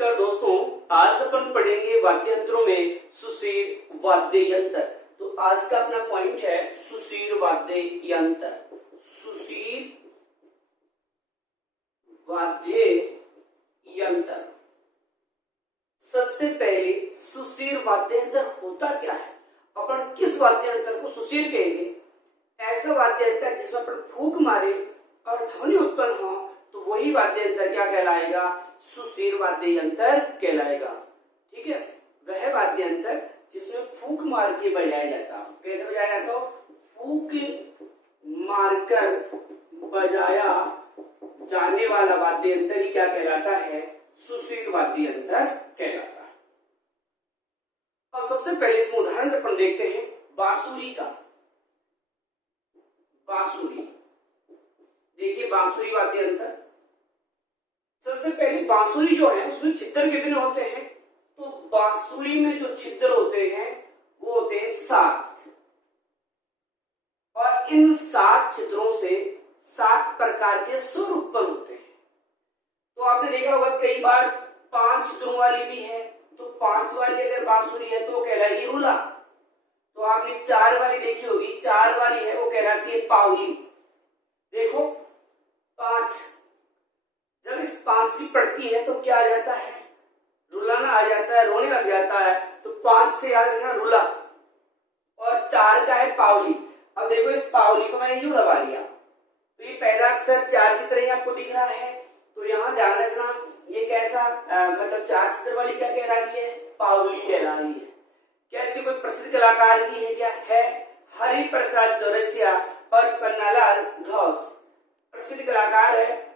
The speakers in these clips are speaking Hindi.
नमस्कार दोस्तों, आज अपन पढ़ेंगे वाद्य यंत्रों में सुशीर वाद्य यंत्र। तो आज का अपना पॉइंट है सुशीर वाद्य यंत्र। सुशीर वाद्य यंत्र। सबसे पहले सुशीर वाद्य यंत्र होता क्या है? अपन किस वाद्य यंत्र को सुशीर कहेंगे? ऐसा वाद्य यंत्र जिसमें अपन फूंक मारे और ध्वनि उत्पन्न हो तो वही वाद्य यंत्र क्या कहलाएगा? सुशीर वाद्य यंत्र कहलाएगा। ठीक है, वह वाद्य यंत्र जिसमें फूंक मार के बजाया जाता है। कैसे बजाया जाता? फूंक मारकर बजाया जाने वाला वाद्य यंत्र ही क्या कहलाता है? सुशीर वाद्य यंत्र कहलाता है। और सबसे पहले इसमें उदाहरण अपन देखते हैं बांसुरी का। बांसुरी, देखिए बांसुरी वाद्य यंत्र। सबसे पहले बांसुरी जो है उसमें छिद्र कितने होते हैं? तो बांसुरी में जो छिद्र होते हैं वो होते हैं 7, और इन 7 छिद्रों से 7 प्रकार के सुर उत्पन्न होते हैं। तो आपने देखा होगा कई बार 5 छिद्रों वाली भी है, तो 5 वाली अगर बांसुरी है तो कहलाएगी रुला। तो आपने 4 वाली देखी होगी, 4 वाली है वो कहलाती है पावली। देखो 5, जब इस 5 की पड़ती है तो क्या आ जाता है? रुलाना आ जाता है, रोने लग जाता है। तो 5 से याद रखना रुला, और 4 का है पावली। अब देखो इस पावली को मैंने यूं दबा लिया तो ये पहला अक्षर 4 की तरह ही आपको दिख रहा है। तो यहाँ ध्यान रखना ये कैसा मतलब 4 छिद्र वाली क्या कह रही है? पावली कह रही है। क्या इसके कोई प्रसिद्ध कलाकार भी है? क्या है? हरि प्रसाद चौरसिया और पन्नालाल घोष प्रसिद्ध कलाकार है।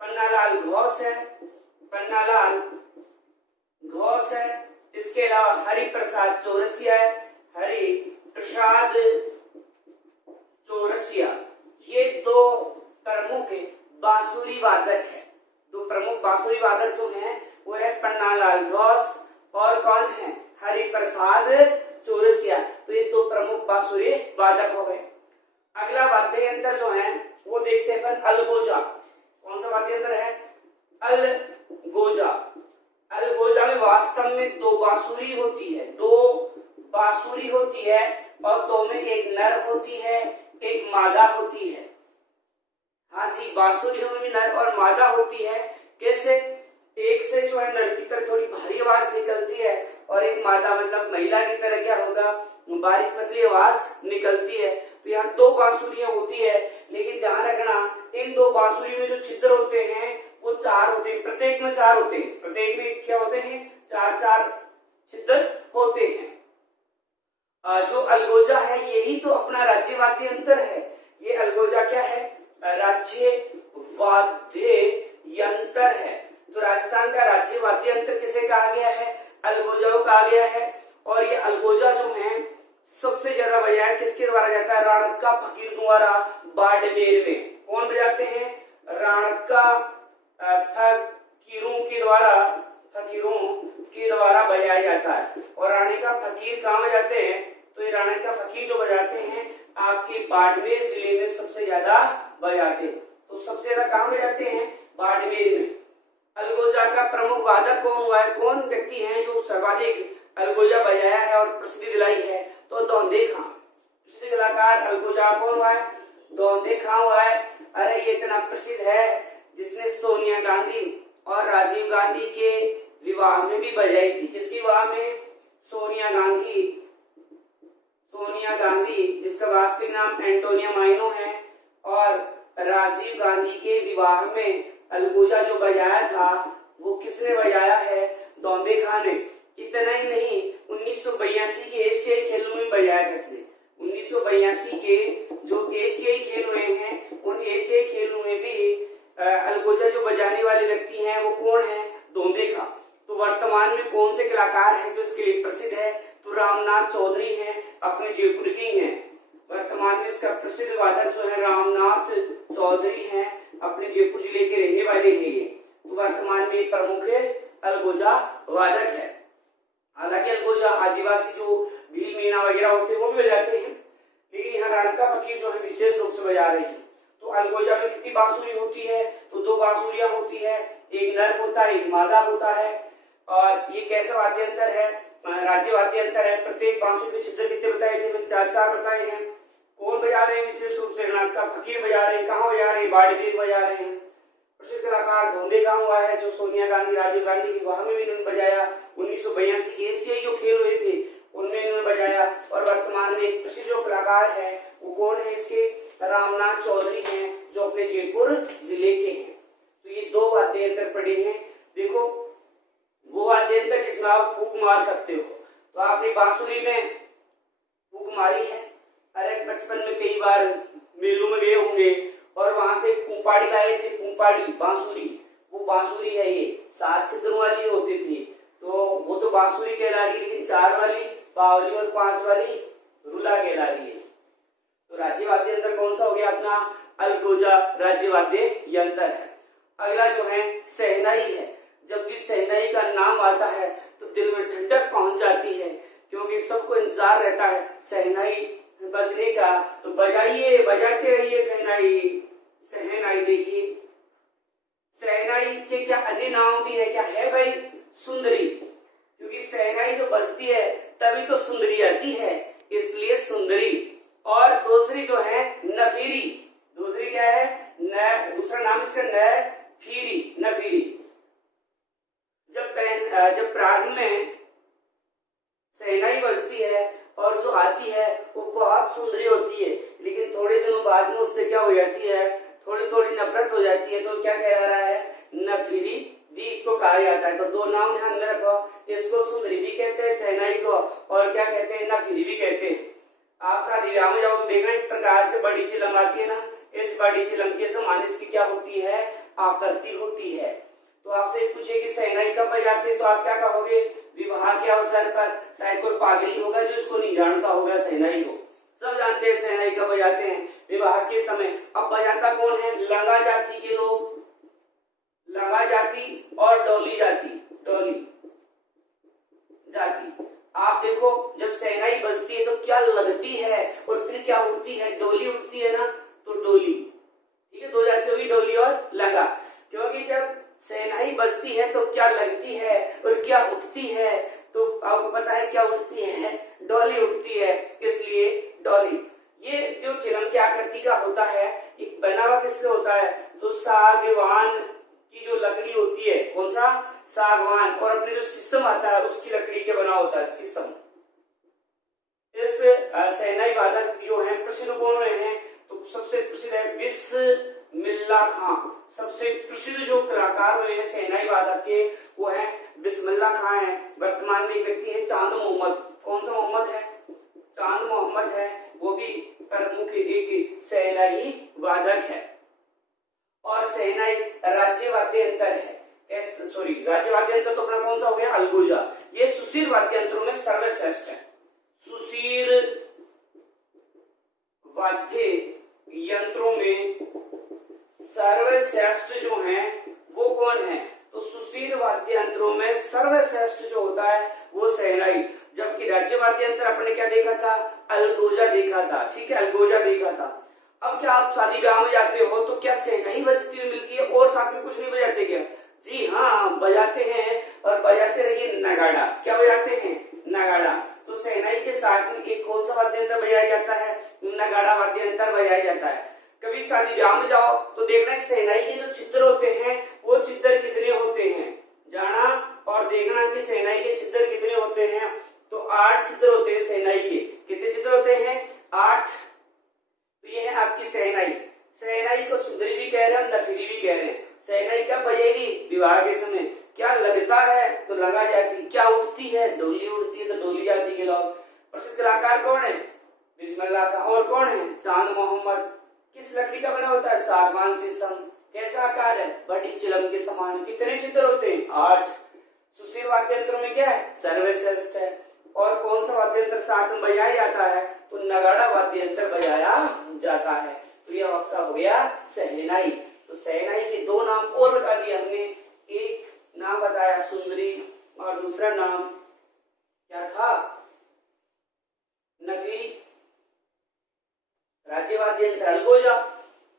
पन्नालाल घोष है, पन्नालाल घोष है। इसके अलावा हरि प्रसाद चौरसिया है, हरि प्रसाद चौरसिया। ये 2 प्रमुख बांसुरी वादक है। 2 प्रमुख बांसुरी वादक जो हैं वो है पन्नालाल घोष और कौन है? हरि प्रसाद चौरसिया। तो ये 2 प्रमुख बांसुरी वादक हो गए। अगला वाद्य यंत्र जो है वो देखते हैं अपन अलगोजा। कौन सा वाद्य यंत्र है? अलगोजा। अलगोजा में वास्तव में 2 बांसुरी होती है, 2 बांसुरी होती है, और 2 में एक नर होती है, एक मादा होती है। हाँ जी, बांसुरियों में भी नर और मादा होती है। कैसे? एक से जो है नर की तरह थोड़ी भारी आवाज निकलती है, और एक मादा मतलब महिला की तरह क्या होगा? बारीक पतली आवाज निकलती है। तो यहाँ 2 बांसुरियां होती है, लेकिन ध्यान रखना इन 2 बांसुरी में जो छिद्र होते हैं वो 4 होते हैं। प्रत्येक में 4 होते हैं। प्रत्येक में क्या होते हैं? 4 छिद्र होते हैं। जो अलगोजा है यही तो अपना राज्य वाद्य यंत्र है। ये अलगोजा क्या है? राज्य वाद्य यंत्र है। तो राजस्थान का राज्य वाद्य यंत्र किसे कहा गया है? अलगोजा को कहा गया है। और ये अलगोजा जो है सबसे ज्यादा बजाया किसके द्वारा जाता है? राणक्का फकीर द्वारा बाड़मेर में। कौन बजाते हैं? राणक्का फकीरों के द्वारा बजाया जाता है। और राणे का फकीर कहाँ बजाते हैं? तो ये राणे का फकीर जो बजाते हैं आपके बाड़मेर जिले में सबसे ज्यादा बजाते हैं। तो सबसे ज्यादा कहाँ बजाते हैं? बाड़मेर में। अलगोजा का प्रमुख वादक कौन हुआ है? कौन व्यक्ति है जो सर्वाधिक अलगोजा बजाया है और प्रसिद्धि दिलाई है? तो दोंदे खां। प्रसिद्ध कलाकार अलगोजा कौन हुआ है? दोंदे खां हुआ है। अरे ये इतना प्रसिद्ध है जिसने सोनिया गांधी और राजीव गांधी के विवाह में भी बजाई थी। किसके विवाह में? सोनिया गांधी जिसका वास्तविक नाम एंटोनिया माइनो है, और राजीव गांधी के विवाह में अलगोजा जो बजाया था वो किसने बजाया है? दोंदे खां ने। इतना ही नहीं, 1982 के एशियाई खेलों में बजाया था इसने। 1982 के जो एशियाई खेल हुए हैं उन एशियाई खेलों में भी अलगोजा जो बजाने वाले व्यक्ति हैं वो कौन है? दोंदे खां। तो वर्तमान में कौन से कलाकार हैं जो इसके लिए प्रसिद्ध है? तो रामनाथ चौधरी हैं, अपने जयपुर के ही हैं। वर्तमान में इसका प्रसिद्ध वादक जो है रामनाथ चौधरी हैं, अपने जयपुर जिले के रहने वाले हैं ये। तो वर्तमान में प्रमुख अलगोजा वादक है। हालांकि अलगोजा आदिवासी जो भील मीणा वगैरह होते हैं वो भी बजाते हैं, लेकिन यहाँ राणका फकीर जो है विशेष रूप से बजा रहे हैं। तो अलगोजा में कितनी बांसुरी होती है? तो 2 बांसुरियां होती है, एक नर होता है एक मादा होता है। और ये कैसा वाद्य यंत्र है? राज्य वाद्य यंत्र है। प्रत्येक बांसुरी में छिद्र कितने बताए थे? मैंने 4 बताए हैं। कौन बजा रहे हैं? विशेष रूप से कर्नाटक फकीर बजा रहे हैं। कहाँ बजा रहे हैं? बाड़मेर बजा रहे हैं। प्रसिद्ध कलाकार धोंदे काम हुआ है, जो सोनिया गांधी राजीव गांधी की विवाह में भी इन्होंने बजाया। 1982 के एशियाई जो खेल हुए थे उनमें इन्होंने बजाया। और वर्तमान में एक प्रसिद्ध जो कलाकार है वो कौन है? इसके रामनाथ चौधरी हैं, जो अपने जयपुर जिले के हैं। तो ये 2 वाद्य यंत्र पड़े हैं। देखो, वो वाद्य यंत्र जिसमें आप फूंक मार सकते हो। तो आपने बांसुरी में फूंक मारी है। अरे बचपन में कई बार मेलों में गए होंगे और वहां से पुंपाड़ी लाए थे। पुंपाड़ी बांसुरी, वो बांसुरी है। ये 7 छिद्रों वाली होती थी, तो वो तो बांसुरी कहला रही है। लेकिन 4 वाली बावली और 5 वाली रुला कहला रही है। तो राज्य वाद्य यंत्र कौन सा हो गया अपना? अलगोजा राज्य वाद्य यंत्र है। अगला जो है शहनाई है। जब भी शहनाई का नाम आता है तो दिल में ठंडक पहुंच जाती है, क्योंकि सबको इंतजार रहता है शहनाई बजने का। तो बजाइए, बजाते रहिए शहनाई। शहनाई देखिए, शहनाई के क्या अन्य नाम भी है? क्या है भाई? सुंदरी, क्योंकि शहनाई जो बजती है तभी तो सुंदरी आती है, इसलिए सुंदरी। और दूसरी जो है नफीरी। दूसरी क्या है? दूसरा नाम इसका नफीरी। नफीरी जब प्रारंभ में शहनाई बजती है और जो आती है वो बहुत सुंदरी होती है, लेकिन थोड़े दिनों बाद में उससे क्या हो जाती है? थोड़ी थोड़ी नफरत हो जाती है। तो क्या कह रहा है? नफीरी भी इसको कहा जाता है। तो 2 नाम ध्यान में रखो, इसको सुंदरी भी कहते हैं शहनाई को, और क्या कहते हैं? नफीरी भी कहते हैं। आप शादी ब्याह में जाओ तो देखना इस प्रकार से बड़ी चिलम आती है ना, इस बड़ी चिलम के समान इसकी क्या होती है? आकृति होती है। तो आपसे पूछे कि शहनाई कब बजाते, तो आप क्या कहोगे? विवाह के अवसर पर। शायद कोई पागल होगा जो इसको नहीं जानता होगा शहनाई को। सब जानते हैं शहनाई कब बजाते हैं? विवाह के समय। अब बजाता कौन है? लंगा जाति के लोग, लंगा जाति और डोली जाति। डोली जाति। आप देखो, जब शहनाई बजती है तो क्या लगती है और फिर क्या उठती है? डोली उठती है ना, तो डोली। ठीक है, 2 जाति होगी, डोली और लंगा। क्योंकि जब शहनाई बजती है तो क्या लगती है और क्या उठती है? तो आपको पता है क्या उठती है? डोली उठती है, इसलिए डोली। ये जो चिलम की आकृति का होता है, एक बना हुआ किससे होता है? तो सागवान की जो लकड़ी होती है, कौन सा? सागवान। और अपने जो शीशम आता है उसकी लकड़ी के बना होता है शीशम। इस शहनाई वादक जो है प्रसिद्ध कौन हुए हैं? तो सबसे प्रसिद्ध है बिस्मिल्लाह खां। सबसे प्रसिद्ध जो कलाकार हुए हैं शहनाई वादक के वो है बिस्मिल्लाह खां है। वर्तमान में एक व्यक्ति है चांद मोहम्मद। कौन सा मोहम्मद है? चांद मोहम्मद है, वो भी प्रमुख एक शहनाई वादक है। और शहनाई राज्य वाद्य यंत्र है। राज्य वाद्य यंत्र तो अपना कौन सा हो गया? अलगोजा। ये सुशील वाद्य यंत्रों में सर्वश्रेष्ठ है। सुशील वाद्य यंत्रों में सर्वश्रेष्ठ जो है वो कौन है? तो सुशील वाद्य यंत्रों में सर्वश्रेष्ठ जो होता है वो शहनाई। जबकि राज्य वाद्य यंत्र अपने क्या देखा था? अलगोजा देखा था। ठीक है, अलगोजा देखा था। अब क्या आप शादी ब्याह में जाते हो तो क्या शहनाई बजती हुई मिलती है और साथ में कुछ नहीं बजाते क्या? जी हाँ, बजाते हैं, और बजाते रहिए नगाड़ा। क्या बजाते हैं? नगाड़ा। तो शहनाई के साथ में एक कौन सा वाद्य यंत्र बजाया जाता है? नगाड़ा वाद्य यंत्र बजाया जाता है। कभी शादी ब्याह में जाओ तो देखना शहनाई के जो छिद्र होते हैं वो छिद्र कितने होते हैं? जाना और देखना कि शहनाई के छिद्र कितने होते हैं। तो 8 छिद्र होते हैं शहनाई के। कितने छिद्र होते हैं? 8। तो ये है आपकी शहनाई। शहनाई को सुंदरी भी कह रहे हैं, नफीरी भी कह रहे हैं। शहनाई कब बजेगी? विवाह के समय। क्या लगता है? तो लगा जाती। क्या उठती है? डोली उठती है, तो डोली जाति के लोग। प्रसिद्ध कलाकार कौन है? बिस्मिल्लाह खां। और कौन है? चांद मोहम्मद। किस लकड़ी का बना होता है? सागवान शीशम। कैसा आकार है? बड़ी चिलम के समान। कितने छिद्र होते हैं? 8। सुशील वाद्य यंत्रों में क्या है? सर्वश्रेष्ठ है। और कौन सा वाद्य यंत्र साथ में बजाया जाता है? तो नगाड़ा वाद्य यंत्र बजाया जाता है। तो यह आपका हो गया शहनाई। तो शहनाई के 2 नाम और बता दिए हमने। एक नाम बताया सुंदरी और दूसरा नाम क्या था? नफीरी। राज्य वाद्य यंत्र अलगोजा।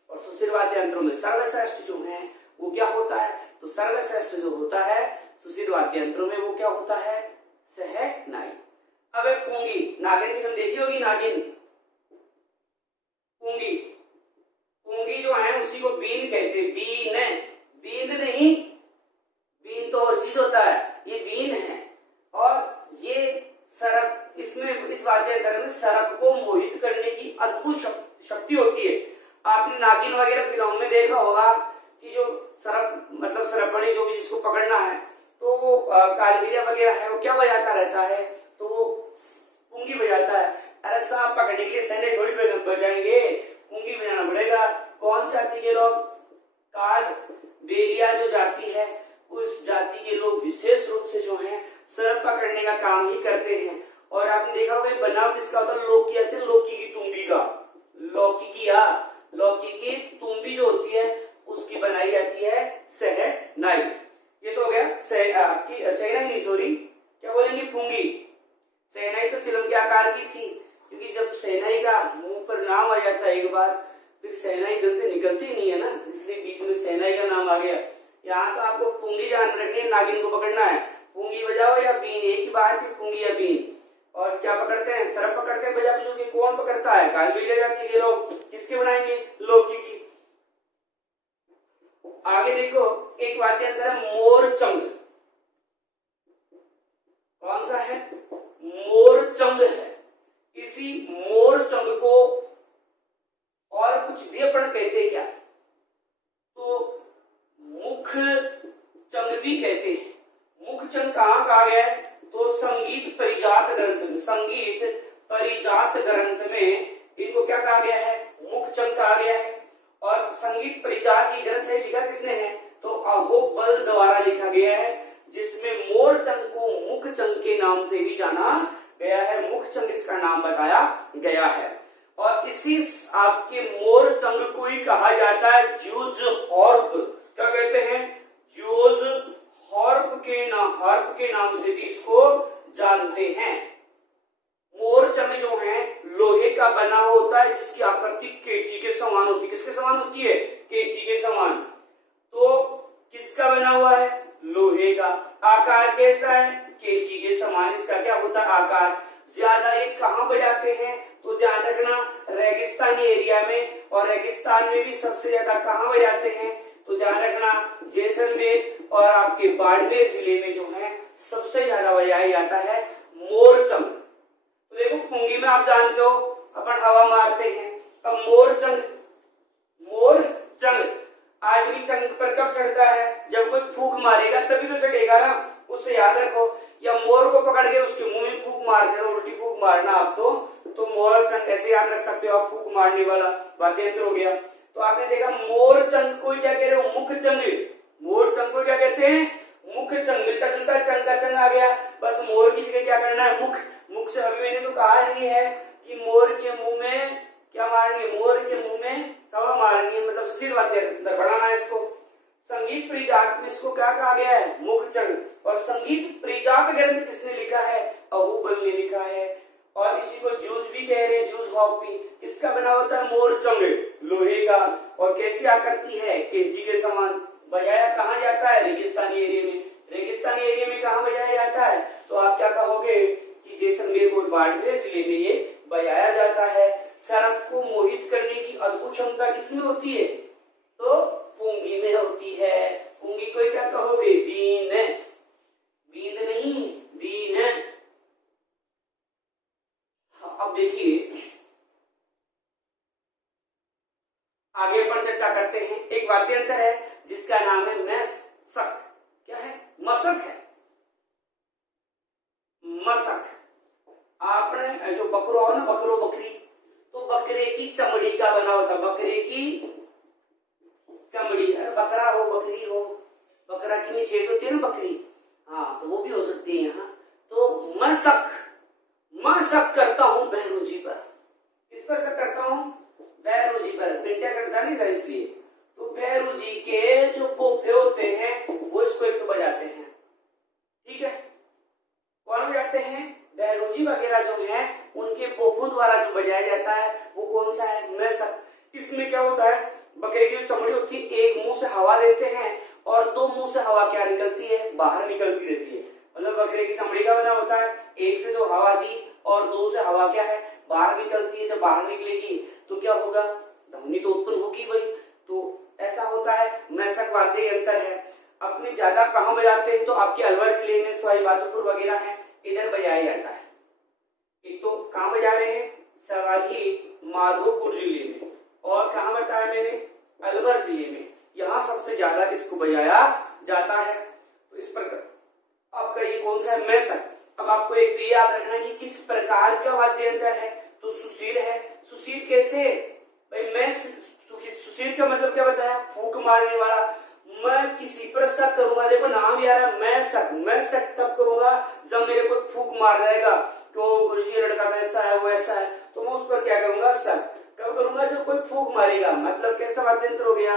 और सुशील वाद्य यंत्रों में सर्वश्रेष्ठ जो है वो क्या होता है? तो सर्वश्रेष्ठ जो होता है सुशील वाद्य यंत्रों में वो क्या होता है, सहनाई। अब है पुंगी, नागिन फिल्म देखी होगी, नागिन, पुंगी, पुंगी जो है उसी को बीन कहते हैं, बीन, बीन नहीं, बीन तो और चीज होता है, ये बीन है। और ये सरप, इसमें इस वाद्य यंत्र में सरप को मोहित करने की अद्भुत शक्ति होती है। आपने नागिन वगैरह फिल्मों में देखा होगा कि जो सरप मतलब सरपणी जो भी जिसको पकड़ना है तो वो कालबेलिया वगैरह है वो क्या बजाता रहता है, तो वो पुंगी बजाता है। अरे सांप पकड़ने के लिए सहनाई थोड़ी बजाएंगे, पुंगी बजाना पड़ेगा। कौन सी जाति के लोग, कालबेलिया जो जाति है उस जाति के लोग विशेष रूप से जो है सरप पकड़ने का काम ही करते हैं। और आपने देखा होगा बनाव किसका होता है, लौकी आती है, लौकी की तुम्बी का, लौकी की लौकी की तुम्बी जो होती है उसकी बनाई जाती है सहनाई। ये तो हो गया सहनाई नहीं, सॉरी क्या बोलेंगे, पुंगी। सहनाई तो चिलम के आकार की थी, क्योंकि जब सहनाई का मुंह पर नाम आ जाता है एक बार, फिर सहनाई दिल से निकलती नहीं है ना, इसलिए बीच में सहनाई का नाम आ गया। यहाँ तो आपको पुंगी ध्यान रखनी है, नागिन को पकड़ना है, पुंगी बजाओ या बीन, एक ही बात की पुंगी या बीन। और क्या पकड़ते हैं, सरप पकड़ते हैं बजा बजू के। कौन पकड़ता है, कालबेलिया जाति के लोग। किसके बनाएंगे, लौकी की। आगे देखो एक वाद्य यंत्र है मोरचंग। कौन सा है, मोरचंग है। इसी मोरचंग को और कुछ भी अपन कहते हैं क्या, तो मुख चंग भी कहते हैं। मुख चंग कहाँ कहा गया है, तो संगीत परिजात ग्रंथ में, संगीत परिजात ग्रंथ में इनको क्या कहा गया है, मुख चंग कहा गया है। और संगीत परिजात ये ग्रंथ है, लिखा किसने है, तो अहोबल द्वारा लिखा गया है, जिसमें मोरचंग को मुख चंग के नाम से भी जाना गया है। मुख चंग इसका नाम बताया गया है। और इसी आपके मोरचंग को ही कहा जाता है जूज हॉर्प। क्या कहते हैं, जूज हॉर्प के नाम से भी इसको जानते हैं। मोरचंग जो है लोहे का बना होता है, जिसकी आकृति कैंची के समान होती है। किसके समान होती है, कैंची के समान। तो किसका बना हुआ है, लोहे का। आकार कैसा है, कैंची के समान इसका क्या होता है, आकार। ज्यादा ये कहाँ बजाते हैं, तो ध्यान रखना रेगिस्तानी एरिया में, और रेगिस्तान में भी सबसे ज्यादा कहाँ बजाते हैं, तो ध्यान रखना जैसलमेर और आपके बाड़मेर जिले में जो है सबसे ज्यादा बजाया जाता है मोरचंग। तो देखो पुंगी में आप जानते हो अपन हवा मारते हैं, अब मोरचंग, मोरचंग आदमी चंग पर कब चढ़ता है, जब कोई फूंक मारेगा तभी तो चढ़ेगा ना, उससे याद रखो। या मोर को पकड़ के उसके मुंह में फूंक मार देना, उल्टी फूंक मारना आप तो मोरचंग ऐसे याद रख सकते हो आप, फूंक मारने वाला वाद्य यंत्र हो गया। तो आपने देखा मोरचंग को क्या कह रहे हो, मुख चंग। मोरचंग को क्या कहते हैं, मुख चंग। मिलता जुलता चंग का चंग आ गया, बस मोर की जगह क्या करना है, मुख। मुख से अभी मैंने तो कहा ही है कि मोर के मुंह में क्या मारनी है, मोर के मुंह में हवा मारनी है, मतलब सुशील वाद्य यंत्र बढ़ाना है इसको। संगीत परिजात में इसको क्या कहा गया है, मुख चंग। और संगीत परिजात ग्रंथ किसने लिखा है, अहोबल ने लिखा है। और इसी को जूज भी कह रहे हैं, जूज हॉप भी। किसका बना होता है, मोरचंग, लोहे का। और कैसी आकृति है, कैंची के समान। बजाया कहाँ जाता है, रेगिस्तानी एरिया में। रेगिस्तानी एरिया में कहाँ बजाया जाता है, तो आप क्या कहोगे कि जैसलमेर और बाड़मेर जिले में ये बजाया जाता है। सरप को मोहित करने की अद्भुत क्षमता किसमें होती है, तो पुंगी में होती है। पुंगी को क्या कहोगे, बीन। बीन नहीं, बीन। अब देखिए आगे पर चर्चा करते हैं। एक वाद्य यंत्र है जिसका नाम है मशक। क्या है, मशक है, मशक। आपने जो बकरो हो ना, बकरो बकरी, तो बकरे की चमड़ी का बना होता, बकरे की चमड़ी। बकरा हो, बकरी हो, बकरा की विशेष होती है ना बकरी, हाँ, तो वो भी हो सकती है यहाँ। तो मैं शक करता हूँ भैरू जी पर। किस पर शक करता हूँ, भैरू जी पर। पिंटिया चढ़ता नहीं था इसलिए। तो भैरू जी के जो पोफे होते हैं वो इसको एक तो बजाते हैं, ठीक है। कौन बजाते हैं, भैरू जी वगैरह जो है उनके पोफों द्वारा जो बजाया जाता है वो कौन सा है, मशक। इसमें क्या होता है, बकरे की जो चमड़ी होती है, एक मुंह से हवा देते हैं और दो मुंह से हवा क्या निकलती है, बाहर निकलती रहती है। मतलब बकरे की चमड़ी का बना होता है, एक से तो हवा दी और दो से हवा क्या है बाहर निकलती है। जब बाहर निकलेगी तो क्या होगा, ध्वनि तो उत्पन्न होगी भाई। तो ऐसा होता है, मैसक वाद्य यंत्र है। अपने ज्यादा कहाँ बजाते हैं तो आपके अलवर जिले में सवाई माधोपुर वगैरह है, इधर बजाया जाता है। एक तो कहाँ बजा रहे हैं, सवाई माधोपुर जिले में, और कहाँ बताया मैंने, अलवर जिले में, यहाँ सबसे ज्यादा इसको बजाया जाता है। तो इस प्रकार आपका ये कौन सा है, मैसक। अब आपको एक तो याद रखना कि किस प्रकार का वाद्य यंत्र है, तो सुशील है। सुशील कैसे भाई, मैं सुशील का मतलब क्या बताया, फूंक मारने वाला। मैं किसी पर शक करूंगा, देखो नाम यार है मैं शक तब करूंगा जब मेरे को फूंक मार जाएगा कि वो गुरुजी लड़का ऐसा है वो ऐसा है, तो मैं उस पर क्या करूंगा, शक कब करूंगा, जब कोई फूंक मारेगा। मतलब कैसा वाद्य यंत्र हो गया,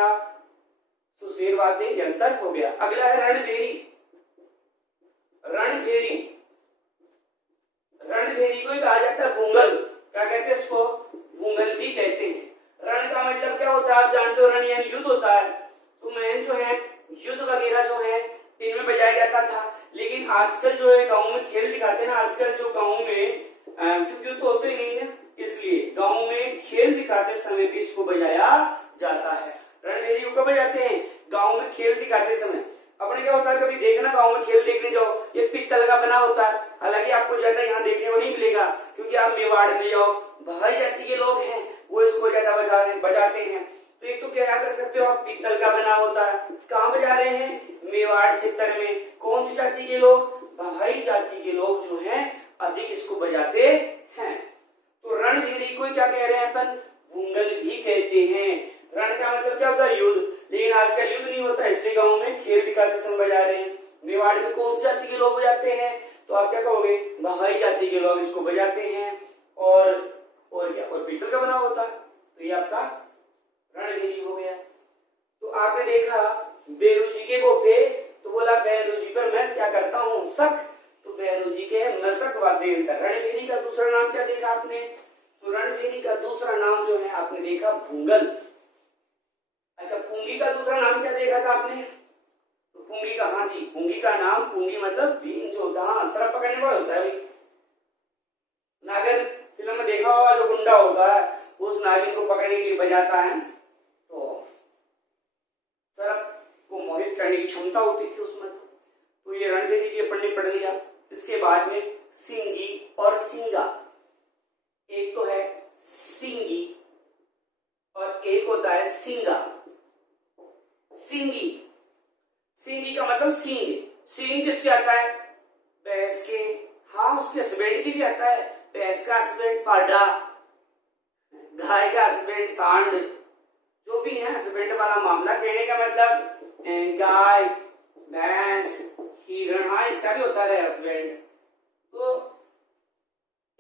सुशील वाद्य यंत्र हो गया। अगला है रणभेरी। रणभेरी, रणभेरी को कहा जाता है भूंगल। क्या कहते हैं इसको, भूंगल भी कहते हैं। रण का मतलब क्या होता है, आप जानते हो, रण यानी युद्ध होता है। तो मैन जो है युद्ध वगैरह जो है इनमें बजाया जाता था। लेकिन आजकल जो है गाँव में खेल दिखाते हैं ना, आजकल जो गाँव में क्योंकि युद्ध होते ही नहीं है, इसलिए गाँव में खेल दिखाते समय भी इसको बजाया जाता है। रणभेरी को कब बजाते हैं, गाँव में खेल दिखाते समय। अपने क्या होता है, कभी देखना गाँव में खेल देखने जाओ, ये पित्तल का बना होता है। हालांकि आपको ज्यादा यहाँ देखने को नहीं मिलेगा, क्योंकि आप मेवाड़ में जाओ, भाई जाति के लोग हैं वो इसको ज्यादा बजाते हैं। तो एक तो क्या याद रख सकते हो आप, पित्तल का बना होता है। कहाँ बजा रहे हैं, मेवाड़ क्षेत्र में। कौन सी जाति के लोग, भाई जाति के लोग जो हैं अधिक इसको बजाते हैं। तो रणभेरी को क्या कह रहे हैं अपन, भूंगल भी कहते हैं। रण का मतलब क्या होता है, युद्ध। लेकिन आजकल युद्ध नहीं होता, इसलिए गाँव में खेल दिखाते समय बजा रहे हैं। मेवाड़ में कौन सी जाति के लोग बजाते हैं, तो आप क्या कहोगे, भाई जाति के लोग इसको बजाते हैं। और क्या, और पीतल का बना होता है। तो ये आपका रणभेरी हो गया। तो आपने देखा बेरुजी के गोपे, तो बोला बेरुजी पर मैं क्या करता हूँ, शक। तो बेरुजी के मशक वाद्य यंत्र। रणभेरी का दूसरा नाम क्या देखा आपने, तो रणभेरी का दूसरा नाम जो है आपने देखा भूंगल। अच्छा, पुंगी का दूसरा नाम क्या देखा था आपने, तो पुंगी का, हाँ जी, पुंगी का नाम, पुंगी मतलब बीन जो होता है, सरप पकड़ने वाला होता है भाई। नागिन फिल्म में देखा होगा, जो गुंडा होता है उस नागिन को पकड़ने के लिए बजाता है, तो सरप को मोहित करने की क्षमता होती थी उसमें। तो ये रणभेरी की अपन ने पढ़ लिया। इसके बाद में सिंगी और सिंगा। एक तो है सिंगी और एक होता है सिंगा। सिंगी, सिंगी का मतलब सींग। सींग किसके आता है, भैंस के, हाँ उसके हस्बैंड की भी आता है। भैंस का हस्बैंड पाडा, गाय का हस्बैंड सांड, जो भी है हस्बैंड वाला मामला। कहने का मतलब गाय, भैंस, हिरण, हाँ इसका भी होता है हस्बैंड। तो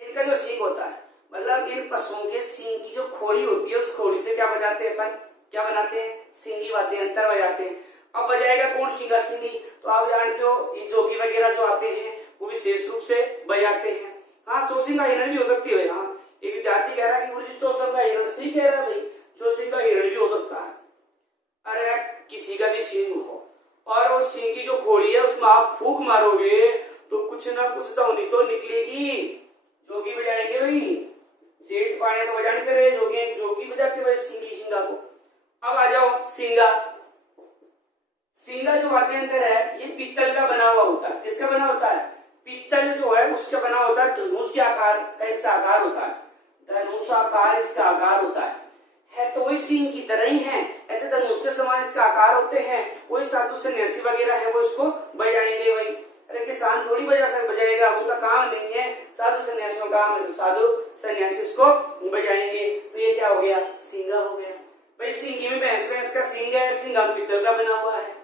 इनका जो सींग होता है, मतलब इन पशुओं के सींग की जो खोड़ी होती है, उस खोड़ी से क्या बजाते हैं अपन, क्या बनाते हैं, सिंगी वाद्य यंत्र बजाते हैं। अब बजाएगा कौन, सिंगा सिंगी। तो आप जानते हो ये जोगी वगैरह जो आते हैं वो विशेष रूप से बजाते हैं। हाँ, चौसिंगा हिरण भी हो सकती है। हाँ, एक विद्यार्थी कह रहा है कि गुरुजी चौसिंगा हिरण, सही कह रहा है भाई, चौसिंगा हिरण भी हो सकता है। अरे किसी का भी सींग हो और वो सींग की जो खोड़ी है उसमें आप फूंक मारोगे तो कुछ ना कुछ ध्वनि तो निकलेगी। जोगी बजाएंगे भाई, सेठ पाने तो बजाने से रहे, जोगी बजाते भाई सिंगी सिंगा को। अब आ जाओ सिंगा। सिंगा जो वाद्य यंत्र है ये पित्तल का बना हुआ होता है। किसका बना होता है, पित्तल जो है उसका बना होता है। धनुष के आकार का इसका आकार होता है, धनुष आकार इसका आकार होता है तो वही सिंह की तरह ही है। ऐसे धनुष के समान इसका आकार होते हैं। वही साधु सन्यासी वगैरह है वो इसको बजाएंगे भाई। अरे किसान थोड़ी बजाएगा, उनका काम नहीं है, साधु सन्यासियों का काम है, तो साधु सन्यासी इसको बजाएंगे। तो ये क्या हो गया, सिंगा हो गया भाई। सिंगी में भैंस का सिंग है, सिंगा पित्तल का बना हुआ है।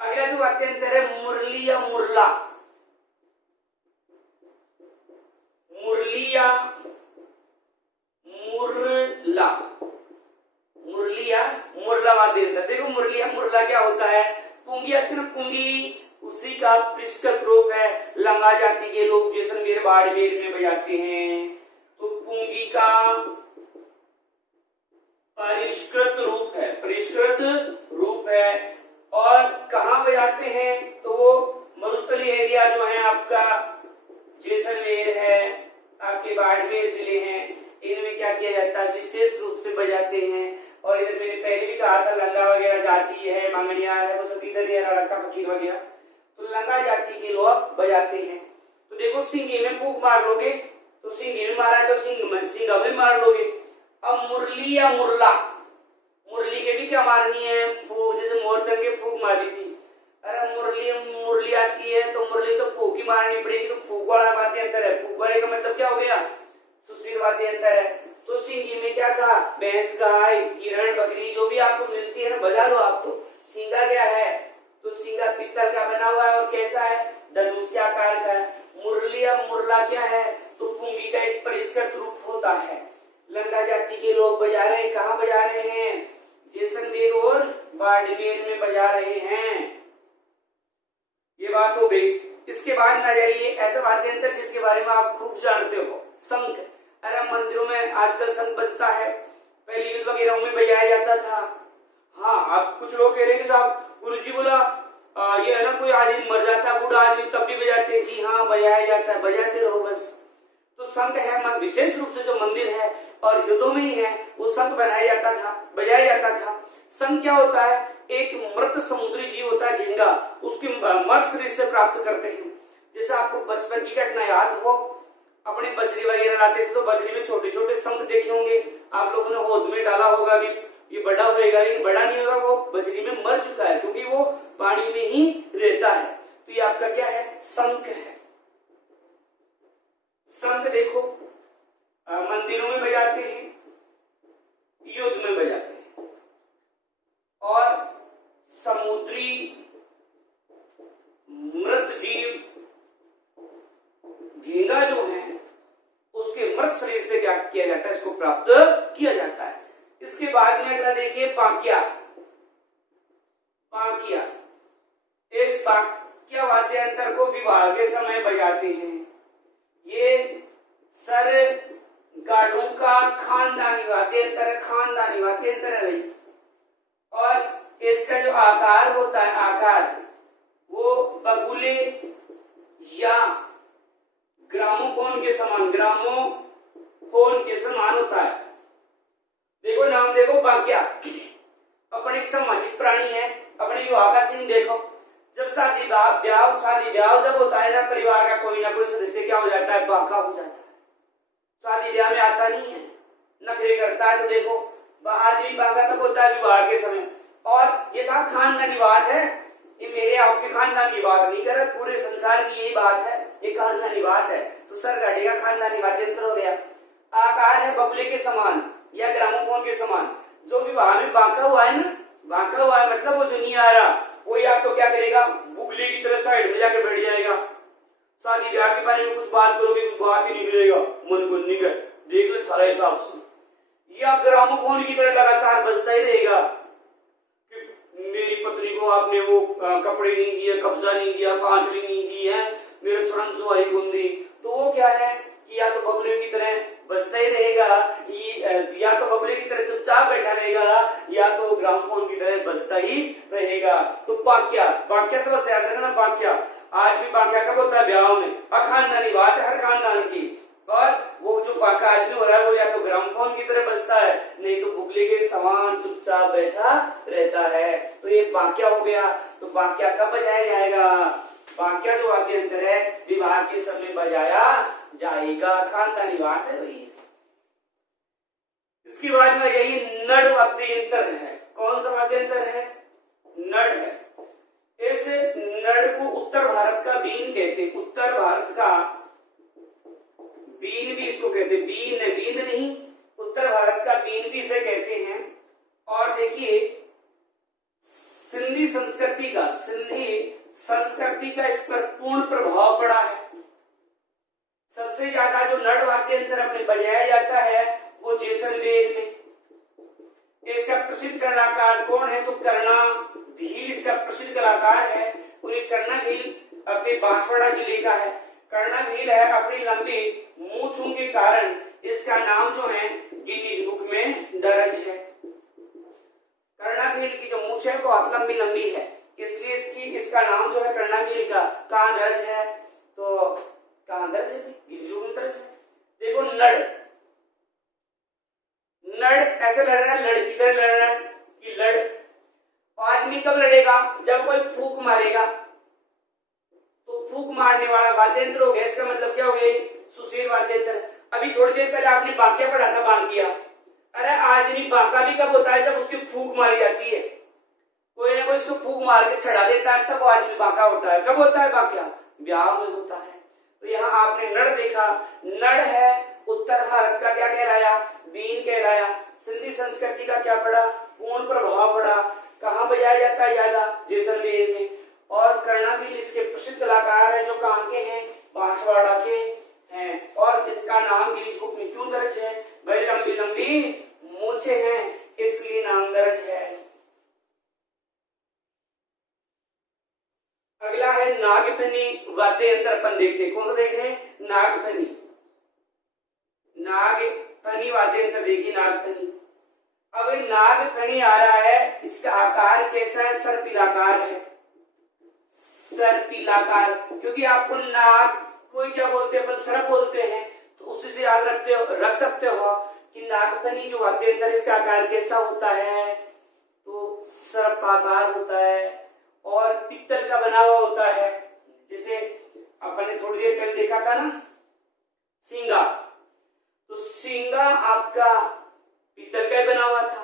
अगला जो वाद्य यंत्र है मुरली या मुरला। मुरली या मुरला, मुरली या मुरला वाद्य यंत्र। देखो मुरली या मुरला क्या होता है, पुंगी आती है ना, पुंगी उसी का परिष्कृत रूप है। लंगा जाति के लोग जैसलमेर बाड़मेर में बजाते हैं। तो पुंगी का परिष्कृत रूप है, परिष्कृत रूप है। और कहाँ बजाते हैं, तो वो आपका जैसलमेर है, आपके बाड़मेर जिले हैं, इनमें क्या किया जाता है, विशेष रूप से बजाते हैं। और इधर मैंने पहले भी कहा था लंगा वगैरह जाति है, मंगनियार है, वो सब इधर ही लड़का फकीर वगैरह, तो लंगा जाति के लोग बजाते हैं। तो देखो सिंगी में फूंक मार लोगे तो सिंगी में मारा है तो सिंगा में मार लोगे। अब मुरली या मुरला, मुरली के भी क्या मारनी है, फूंक, जैसे मोरचंद के फूंक मारी थी। अरे मुरली आती है तो मुरली तो फूंक ही मारनी पड़ेगी, तो फूंक वाला वाद्य अंतर है। फूंक वाले का मतलब क्या हो गया, सुशील वाद्य अंतर है। तो सिंगी में क्या था, भैंस, गाय, हिरण, बकरी जो भी आपको मिलती है ना बजा लो आप। तो सिंगा क्या है, तो सिंगा पित्तल का बना हुआ है और कैसा है, धनुष के आकार का है। मुरली या मुरला क्या है, तो पुंगी का एक परिष्कृत रूप होता है। लंगा जाति के लोग बजा रहे हैं, कहाँ बजा रहे हैं, जैसलमेर और बाड़मेर में बजा रहे हैं। ये बात हो गई। इसके बाद ना जाइए ऐसा वाद्य यंत्र जिसके बारे में आप खूब जानते हो, शंख। अरे मंदिरों में आजकल शंख बजता है, पहले युद्ध वगैरह में बजाया जाता था। हाँ, अब कुछ लोग कह रहे हैं कि साहब गुरुजी बोला ये है ना कोई आदमी मर जाता है, बूढ़ा आदमी, तब भी बजाते हैं। जी हाँ, बजाया जाता है, बजाते रहो बस। तो शंख है, विशेष रूप से जो मंदिर है और युद्धों में ही है, वो शंख बनाया जाता था, बजाया जाता था। शंख क्या होता है, एक मृत समुद्री जीव होता है झींगा, उसके मर्त शरीर से प्राप्त करते हैं। जैसे आपको बचपन की घटना याद हो, अपने बजरी वगैरह लाते थे तो बजरी में छोटे छोटे शंख देखे होंगे, आप लोगों ने होद में डाला होगा कि ये बड़ा होएगा, लेकिन बड़ा नहीं होगा, वो बजरी में मर चुका है क्योंकि वो पानी में ही रहता है। तो ये आपका क्या है, शंख है। शंख देखो मंदिरों में बजाते हैं, युद्ध में बजाते हैं, और समुद्री मृत जीव झींगा जो है उसके मृत शरीर से क्या किया जाता है, इसको प्राप्त किया जाता है। इसके बाद में अगला देखिए बांकिया। बांकिया, इस बांकिया वाद्य यंत्र को विवाह के समय बजाते हैं। ये सर गाड़ों का खानदानी वाद्य यंत्र है, खानदानी वाद्य यंत्र है भाई। और इसका जो आकार होता है, आकार वो बगुले या ग्रामोफोन के समान, ग्रामोफोन के समान होता है। देखो नाम देखो बांकिया, अपन एक सामाजिक प्राणी है। अपने विवाह का सीन देखो, जब शादी ब्याह जब होता है ना, परिवार का कोई ना कोई सदस्य क्या हो जाता है, बांका हो जाता है। शादी ब्याह में आता नहीं है, नखरे करता है। तो देखो आदमी बांका तब होता है विवाह के समय। और ये सब खानदानी बात है, ये मेरे आपके खानदान की बात नहीं कर, पूरे संसार की यही बात है, ये खानदानी बात है। तो सर गाड़ी का खानदानी वाद्य यंत्र हो गया। आकार है बगुले के समान या ग्रामोफोन के समान। जो विवाह में बांका हुआ है ना, बांका हुआ है मतलब वो जो नहीं आ रहा, वो या तो क्या करेगा, बुगले की तरह साइड में जाके बैठ जाएगा। शादी ब्याह के बारे में कुछ बात करोगे, बात ही नहीं करेगा, मन को नहीं कर, देख लो थारा हिसाब से। या ग्रामोफोन की तरह लगातार बजता ही रहेगा कि मेरी पत्नी को आपने वो कपड़े नहीं दिए, कब्जा नहीं दिया, कांचड़ी नहीं दी है, मेरे छोरन सुहाई गुंदी। तो वो क्या है कि या तो बगुले की तरह बजता ही रहेगा, या तो बगुले की तरह चुपचाप बैठा रहेगा, या तो ग्रामोफोन की तरह बजता ही रहेगा। तो बांकिया, बांकिया सबसे याद रखना, बांकिया। आज भी बांकिया कब होता है, ब्याह में। खानदानी बात है हर खानदान की। और वो जो बांका आदमी हो रहा है वो या तो ग्रामोफोन की तरह बजता है, नहीं तो बुगले के समान चुपचाप बैठा रहता है। तो ये बांकिया हो गया। तो बांकिया कब बजाया जाएगा, बांकिया जो वाद्य यंत्र है विवाह के समय बजाया जाएगा, खानदानी बात है भाई। इसके बाद में यही नड़ वाद्य यंत्र है। कौन सा वाद्य यंत्र है, नड़ है। इस नड़ को उत्तर भारत का बीन कहते हैं, उत्तर भारत का बीन भी इसको कहते हैं, बीन नहीं, उत्तर भारत का बीन भी इसे कहते हैं। और देखिए सिंधी संस्कृति का इस पर पूर्ण प्रभाव पड़ा है। सबसे ज्यादा जो नड़ वाद्य यंत्र अपने बजाया जाता है वो जैसलमेर में। इसका प्रसिद्ध कलाकार कौन है, तो कर्णा भील इसका प्रसिद्ध कलाकार है। और ये कर्णा भील अपने बांसवाड़ा जिले का है। कर्णा भील है, अपनी लंबी मूंछों के कारण इसका नाम जो है गिनीज बुक में दर्ज है। कर्णा भील की जो मूंछ है बहुत लंबी है, इसलिए इसका नाम जो है कर्णा भील का कहाँ दर्ज है, तो पड़ेगा जब कोई फूंक मारेगा, तो फूंक मारने वाला वाद्य यंत्र हो गया। इसका मतलब क्या हो गया, सुशील वाद्य यंत्र। अभी थोड़ी देर पहले आपने बांकिया पढ़ा था, बांकिया। अरे आदमी बांका भी कब होता है, जब उसकी फूंक मारी जाती है, कोई ना कोई उसको फूंक मार के छड़ा देता है, तब वो आदमी बांका होता है। कब होता है बांका, ब्याह में होता है। तो यहाँ आपने नड़ देखा, नड़ है उत्तर भारत का, क्या कहलाया, बीन कहलाया। सिंधी संस्कृति का क्या पड़ा, पूर्ण प्रभाव पड़ा। कहाँ बजाया जाता है ज्यादा, जैसलमेर में। और कर्णागिल इसके प्रसिद्ध कलाकार है, जो कहाँ के हैं, बांसवाड़ा के हैं, और जिनका नाम गिनीज बुक में क्यों दर्ज है, भाई लंबी लंबी मूछें हैं इसलिए नाम दर्ज है। अगला है नागफनी वाद्य यंत्र। अपन देखते हैं, कौन सा देख रहे हैं, नागफनी। नागफनी वाद्य यंत्र देखिए, नागफनी। अब नागफनी आ रहा है, इसका आकार कैसा है, सर्पिलाकार है, सर्पिलाकार। क्योंकि आपको नाग, कोई क्या बोलते हैं, अपन सर्प बोलते हैं, तो उसी से याद रख सकते हो कि नागफनी जो वाद्य यंत्र, इसका आकार कैसा होता है, तो सर्पाकार होता है और पित्तल का बना हुआ होता है। जैसे अपन ने थोड़ी देर पहले देखा था ना, सिंगा, तो सिंगा आपका पित्तल का ही बना हुआ था,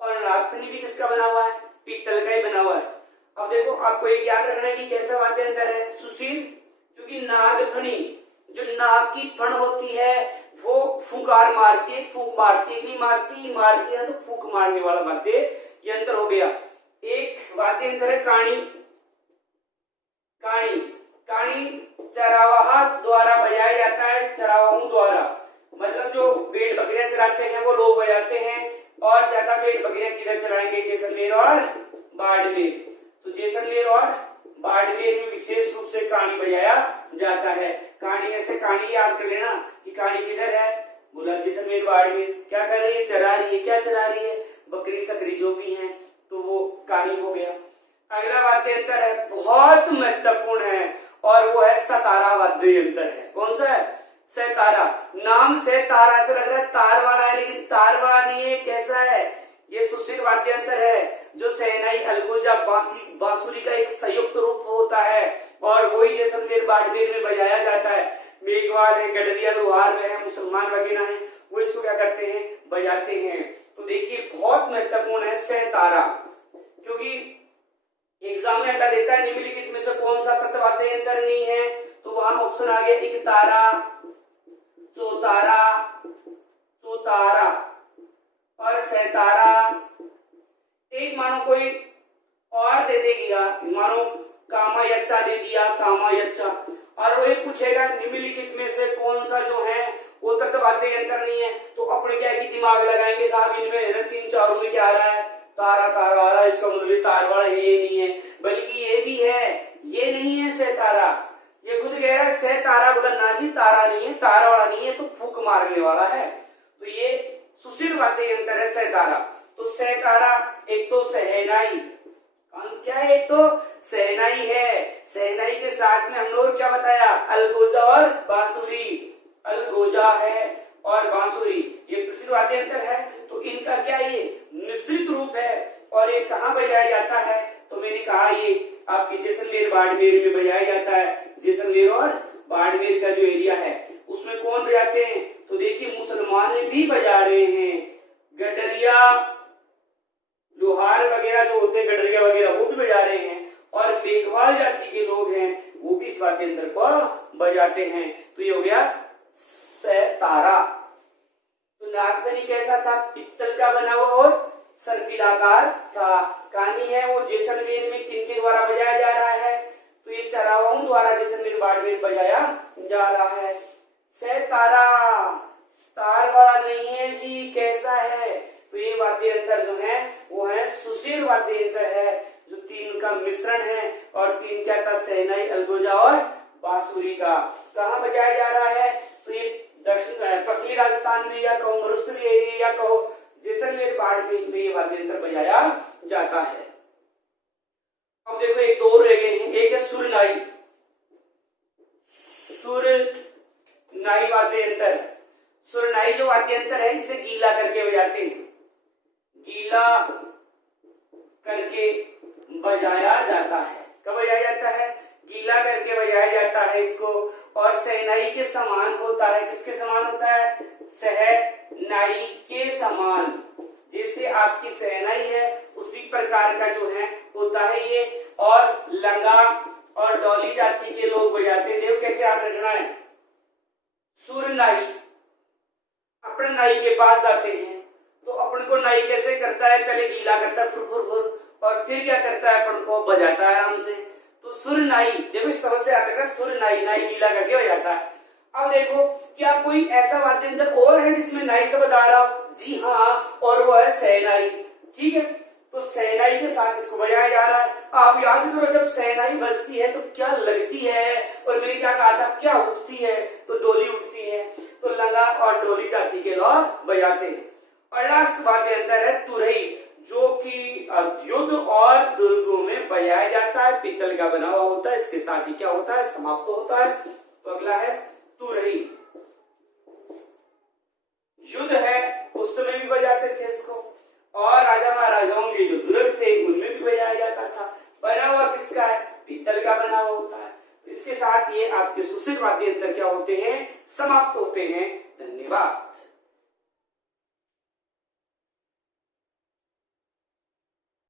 और नागफनी भी किसका बना हुआ है, पित्तल का ही बना हुआ है। अब देखो, आपको एक याद रखना है कि कैसा वाद्य यंत्र है, सुशील। क्योंकि नागफनी, जो नाग की फण होती है, वो फुंकार मारती है, फूंक मारती है, नहीं मारती है, तो फूंक मारने वाला वाद्य यंत्र हो गया। एक वाद्य यंत्र है काणी। काणी, काणी चरावाहा द्वारा बजाया जाता है, चरावाहों द्वारा, मतलब जो भेड़ बकरियां चराते हैं वो लोग बजाते हैं। और ज्यादा भेड़ बकरियां किधर चराएंगे, जैसलमेर और बाड़मेर। तो जैसलमेर और बाड़मेर में विशेष रूप से काणी बजाया जाता है। काणी, ऐसे काणी याद कर लेना कि काणी किधर है, बोला जैसलमेर बाड़मेर। क्या कर रही है, चरा रही है। क्या चरा रही है, बकरी सकरी जो भी है, तो वो काणी हो गया। अगला वाद्य यंत्र है, बहुत महत्वपूर्ण है, और वो है सतारा वाद्य यंत्र है। कौन सा है, सतारा। नाम से तारा से लग रहा है तार वाला है, लेकिन तार वाला नहीं है। कैसा है, ये सुशील वाद्य यंत्र है, जो शहनाई, अलगोजा, बांसुरी का एक संयुक्त रूप होता है, और वही जैसलमेर बाड़मेर में बजाया जाता है। मेघवाल है, गडरिया, लोहार में है, मुसलमान वगैरह है, वो इसको क्या करते हैं, बजाते हैं। तो देखिए बहुत महत्वपूर्ण है सतारा। क्योंकि एग्जाम में क्या देता है, निम्नलिखित में से कौन सा तत्व वाद्य यंत्र नहीं है, तो वहां ऑप्शन आ गया, एक तारा, चौतारा, चौतारा और सैतारा। एक मानो कोई और दे देगी, मानो कामायच्चा दे दिया, कामायच्चा, और वो एक पूछेगा निम्नलिखित में से कौन सा जो है वो तत्व वाद्य यंत्र नहीं है, तो अपने क्या है कि दिमाग लगाएंगे, साहब इनमें तीन चारों में क्या आ रहा है, तारा, तारा आ रहा है, इसका मतलब तार वाला ये नहीं है, बल्कि ये भी है, ये नहीं है सैतारा। ये खुद कह रहा है सैतारा, बोला ना जी तारा नहीं है, तारा वाला नहीं है, तो फूंक मारने वाला है। तो ये सुशील वाद्य यंत्र है सैतारा। तो सैतारा एक तो सहनाई, क्या है, एक तो सहनाई है, सहनाई के साथ में हमने और क्या बताया, अलगोजा और बांसुरी। अलगोजा है और बांसुरी, ये प्रसिद्ध वाद्य यंत्र है। तो इनका क्या ये मिश्रित रूप है, और ये कहाँ बजाया जाता है, तो मैंने कहा ये आपके जैसलमेर बाड़मेर में बजाया जाता है। जैसलमेर और बाड़मेर का जो एरिया है उसमें कौन बजाते हैं, तो देखिए मुसलमान भी बजा रहे हैं। गडरिया, लोहार वगैरह जो होते हैं, गडरिया वगैरह, वो भी बजा रहे हैं, और मेघवाल जाति के लोग हैं वो भी इस वाद्य यंत्र को बजाते हैं। तो ये हो गया सैतारा। तो नागफनी कैसा था, पित्तल का बना हुआ और सर्पिलाकार था। कहानी है वो जैसलमेर में किनके द्वारा बजाया जा रहा है, तो ये चरावाओं द्वारा जैसलमेर बाड़मेर बजाया जा रहा है। सैतारा तार वाला नहीं है जी, कैसा है, तो ये वाद्य यंत्र जो है वो है सुशील वाद्य यंत्र है, जो तीन का मिश्रण है, और तीन क्या था, सहनाई, अलगोजा और बांसुरी का। कहाँ बजाया जा रहा है, तो ये दक्षिण पश्चिमी राजस्थान में, या कहो मरुस्थलीय एरिया, या कहो जैसलमेर बाड़मेर में ये वाद्य यंत्र बजाया जाता है। अब देखो एक दो रह गए हैं, एक है सुरनाई। सुरनाई वाद्य यंत्र, सुरनाई जो वाद्य यंत्र है इसे गीला करके बजाते हैं, गीला करके बजाया जाता है। कब बजाया जाता है? गीला करके बजाया जाता है इसको। और शहनाई के समान होता है। किसके समान होता है? शहनाई के समान। जैसे आपकी शहनाई है उसी प्रकार का जो है होता है ये। और लंगा और डोली जाति के लोग बजाते हैं। देखो कैसे याद रखना है। सुर नाई, अपन नाई के पास जाते हैं तो अपन को नाई कैसे करता है? पहले गीला करता है फुर फुर फुर, और फिर क्या करता है? अपन को बजाता है आराम से। तो सुर नाई, देखो समझ से आता है, सुर नाई, नाई गीला करके बजाता है। अब देखो क्या कोई ऐसा वाद्य यंत्र और है जिसमें नाई से बजा रहा हो? जी हाँ, और वो है शहनाई। ठीक है, तो शहनाई के साथ इसको बजाया जा रहा है। आप याद करो जब शहनाई बजती है तो क्या लगती है, और मैंने क्या कहा था, क्या उठती है? तो डोली उठती है। तो लंगा और डोली जाति के लोग बजाते हैं। और लास्ट वाद्य यंत्र है तुरही, जो कि युद्ध और दुर्गों में बजाया जाता है। पीतल का बना हुआ होता है। इसके साथ ही क्या होता है? समाप्त होता है। तो अगला है तुरही। युद्ध है उस समय भी बजाते थे इसको, और राजा महाराजाओं के जो दुर्ग थे उनमें भी बजाया जाता था। बना हुआ किसका है? पीतल का बना हुआ होता है। इसके साथ ये आपके सुश्रुत वाद्य यंत्र क्या होते हैं? समाप्त होते हैं। धन्यवाद।